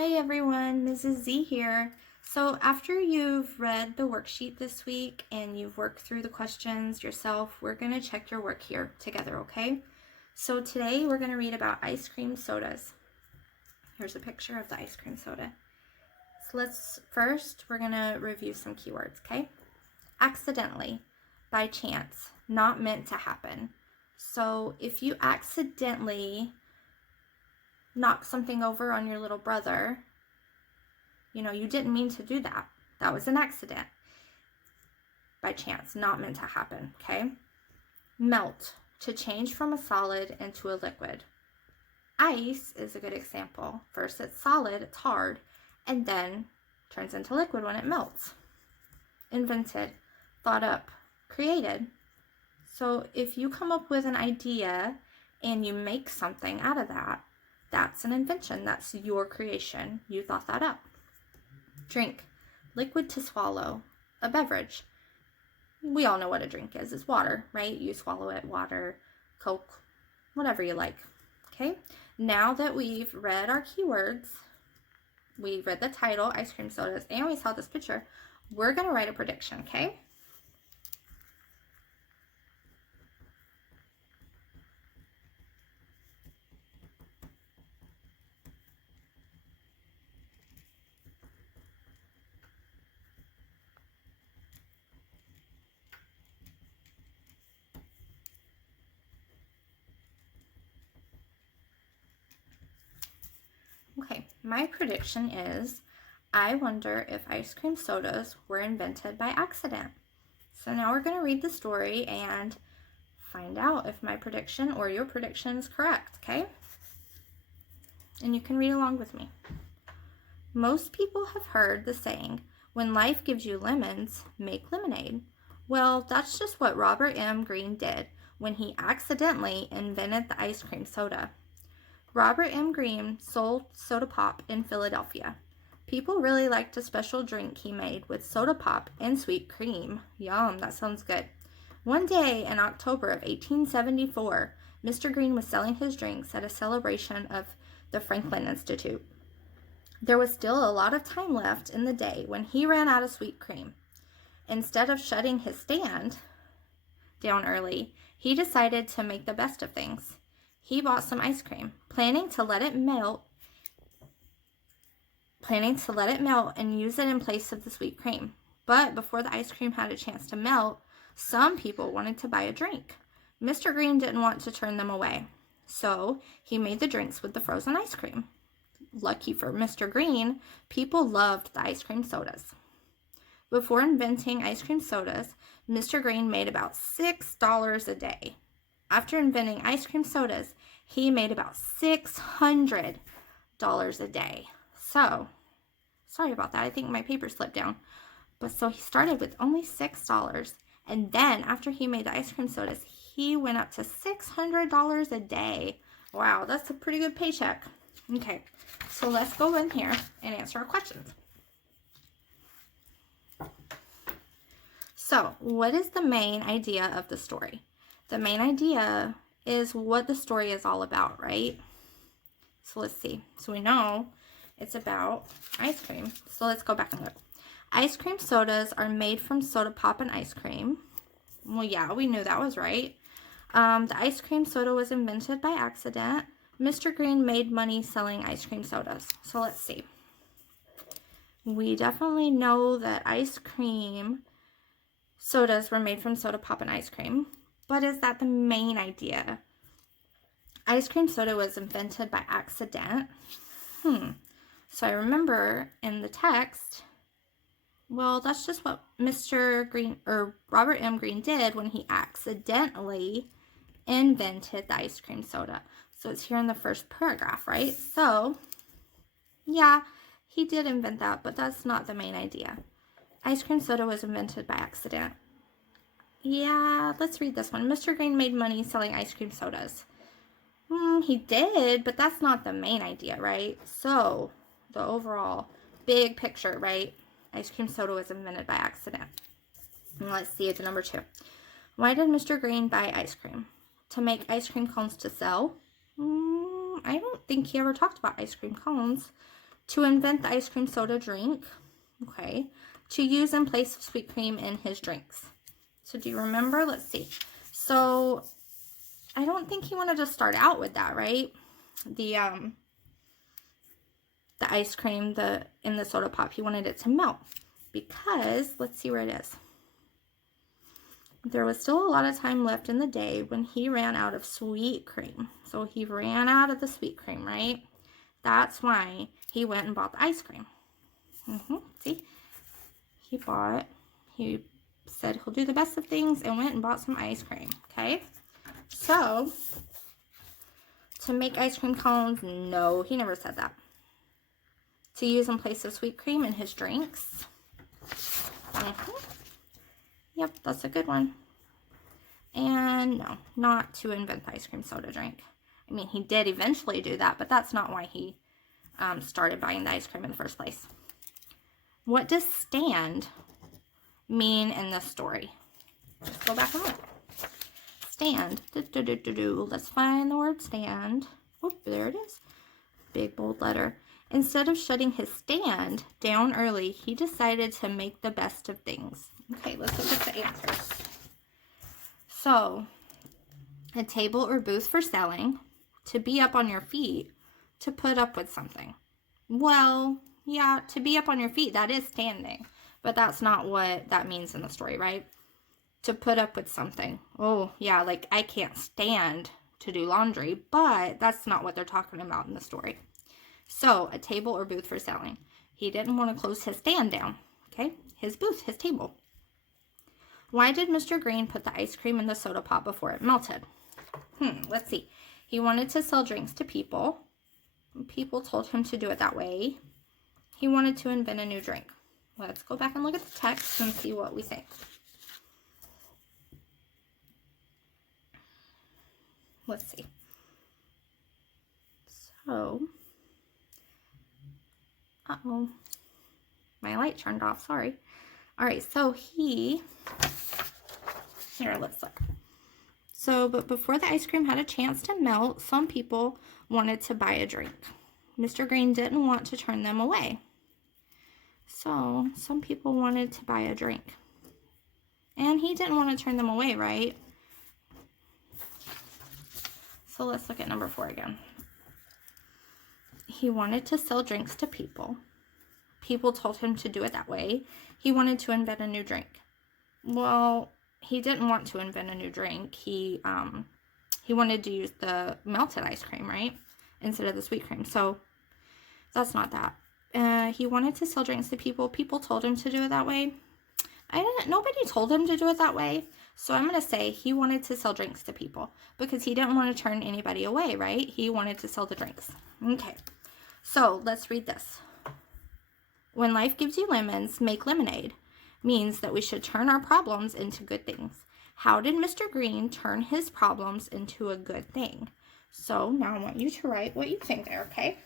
Hi everyone, Mrs. Z here. So after you've read the worksheet this week and you've worked through the questions yourself, we're going to check your work here together, okay? So today we're going to read about ice cream sodas. Here's a picture of the ice cream soda. So we're going to review some keywords, okay? Accidentally, by chance, not meant to happen. So if you accidentally knock something over on your little brother, you didn't mean to do that. That was an accident. By chance, not meant to happen, okay? Melt, to change from a solid into a liquid. Ice is a good example. First it's solid, it's hard, and then turns into liquid when it melts. Invented, thought up, created. So if you come up with an idea and you make something out of that, that's an invention. That's your creation. You thought that up. Drink, liquid to swallow, a beverage. We all know what a drink is. It's water, right? You swallow it, water, Coke, whatever you like. Okay, now that we've read our keywords, we read the title, ice cream sodas, and we saw this picture, we're going to write a prediction, okay? Okay, my prediction is, I wonder if ice cream sodas were invented by accident. So now we're going to read the story and find out if my prediction or your prediction is correct, okay? And you can read along with me. Most people have heard the saying, when life gives you lemons, make lemonade. Well, that's just what Robert M. Greene did when he accidentally invented the ice cream soda. Robert M. Greene sold soda pop in Philadelphia. People really liked a special drink he made with soda pop and sweet cream. Yum, that sounds good. One day in October of 1874, Mr. Greene was selling his drinks at a celebration of the Franklin Institute. There was still a lot of time left in the day when he ran out of sweet cream. Instead of shutting his stand down early, he decided to make the best of things. He bought some ice cream, planning to let it melt and use it in place of the sweet cream. But before the ice cream had a chance to melt, some people wanted to buy a drink. Mr. Greene didn't want to turn them away, so he made the drinks with the frozen ice cream. Lucky for Mr. Greene, people loved the ice cream sodas. Before inventing ice cream sodas, Mr. Greene made about $6 a day. After inventing ice cream sodas, he made about $600 a day. So, sorry about that. I think my paper slipped down. But so he started with only $6. And then after he made the ice cream sodas, he went up to $600 a day. Wow, that's a pretty good paycheck. Okay, so let's go in here and answer our questions. So, what is the main idea of the story? The main idea is what the story is all about, right? So let's see. So we know it's about ice cream. So let's go back and look. Ice cream sodas are made from soda pop and ice cream. Well, yeah, we knew that was right. The ice cream soda was invented by accident. Mr. Greene made money selling ice cream sodas. So let's see. We definitely know that ice cream sodas were made from soda pop and ice cream. But is that the main idea? Ice cream soda was invented by accident. So I remember in the text, well, that's just what Mr. Greene or Robert M. Greene did when he accidentally invented the ice cream soda. So it's here in the first paragraph, right? So, yeah, he did invent that, but that's not the main idea. Ice cream soda was invented by accident. Yeah, let's read this one. Mr. Greene made money selling ice cream sodas. He did, but that's not the main idea, right? So, the overall big picture, right? Ice cream soda was invented by accident. And let's see, it's number 2. Why did Mr. Greene buy ice cream? To make ice cream cones to sell? I don't think he ever talked about ice cream cones. To invent the ice cream soda drink. Okay. To use in place of sweet cream in his drinks. So do you remember? Let's see. So I don't think he wanted to start out with that, right? The ice cream in the soda pop, he wanted it to melt because, let's see where it is. There was still a lot of time left in the day when he ran out of sweet cream. So he ran out of the sweet cream, right? That's why he went and bought the ice cream. See? He said he'll do the best of things and went and bought some ice cream, okay? So, to make ice cream cones, no, he never said that. To use in place of sweet cream in his drinks. Yep, that's a good one. And no, not to invent the ice cream soda drink. I mean, he did eventually do that, but that's not why he started buying the ice cream in the first place. What does stand mean in this story? Let's go back and look. Stand. Let's find the word stand. Oh, there it is. Big bold letter. Instead of shutting his stand down early, he decided to make the best of things. Okay, let's look at the answers. So, a table or booth for selling, to be up on your feet, to put up with something. Well, yeah, to be up on your feet, that is standing, but that's not what that means in the story, right? To put up with something. Oh, yeah, like I can't stand to do laundry, but that's not what they're talking about in the story. So, a table or booth for selling. He didn't want to close his stand down, okay? His booth, his table. Why did Mr. Green put the ice cream in the soda pop before it melted? Let's see. He wanted to sell drinks to people. People told him to do it that way. He wanted to invent a new drink. Let's go back and look at the text and see what we think. Let's see. So, my light turned off, sorry. All right, so here, let's look. So, but before the ice cream had a chance to melt, some people wanted to buy a drink. Mr. Green didn't want to turn them away. So, some people wanted to buy a drink. And he didn't want to turn them away, right? So, let's look at number 4 again. He wanted to sell drinks to people. People told him to do it that way. He wanted to invent a new drink. Well, he didn't want to invent a new drink. He wanted to use the melted ice cream, right? Instead of the sweet cream. So, that's not that. He wanted to sell drinks to people. People told him to do it that way. Nobody told him to do it that way. So I'm going to say he wanted to sell drinks to people because he didn't want to turn anybody away, right? He wanted to sell the drinks. Okay. So let's read this. When life gives you lemons, make lemonade means that we should turn our problems into good things. How did Mr. Green turn his problems into a good thing? So now I want you to write what you think there, okay?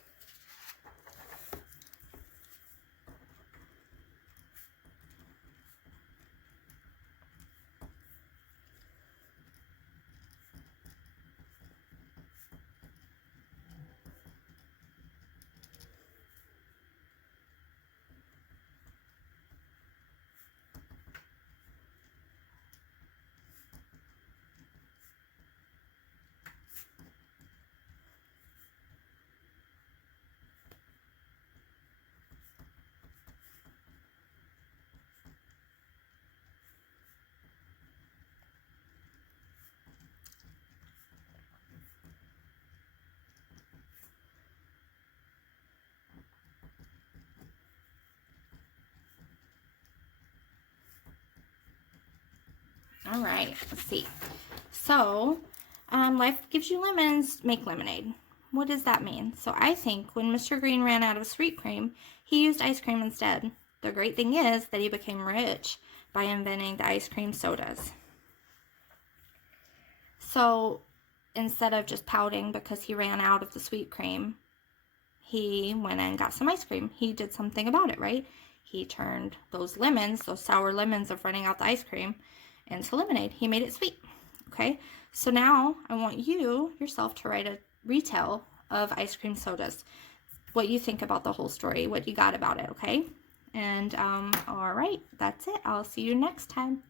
All right, let's see. So, life gives you lemons, make lemonade. What does that mean? So I think when Mr. Green ran out of sweet cream, he used ice cream instead. The great thing is that he became rich by inventing the ice cream sodas. So instead of just pouting because he ran out of the sweet cream, he went and got some ice cream. He did something about it, right? He turned those lemons, those sour lemons of running out the ice cream, into lemonade. He made it sweet. Okay, so now I want you yourself to write a retell of ice cream sodas. what you think about the whole story, what you got about it, okay? And all right, that's it. I'll see you next time.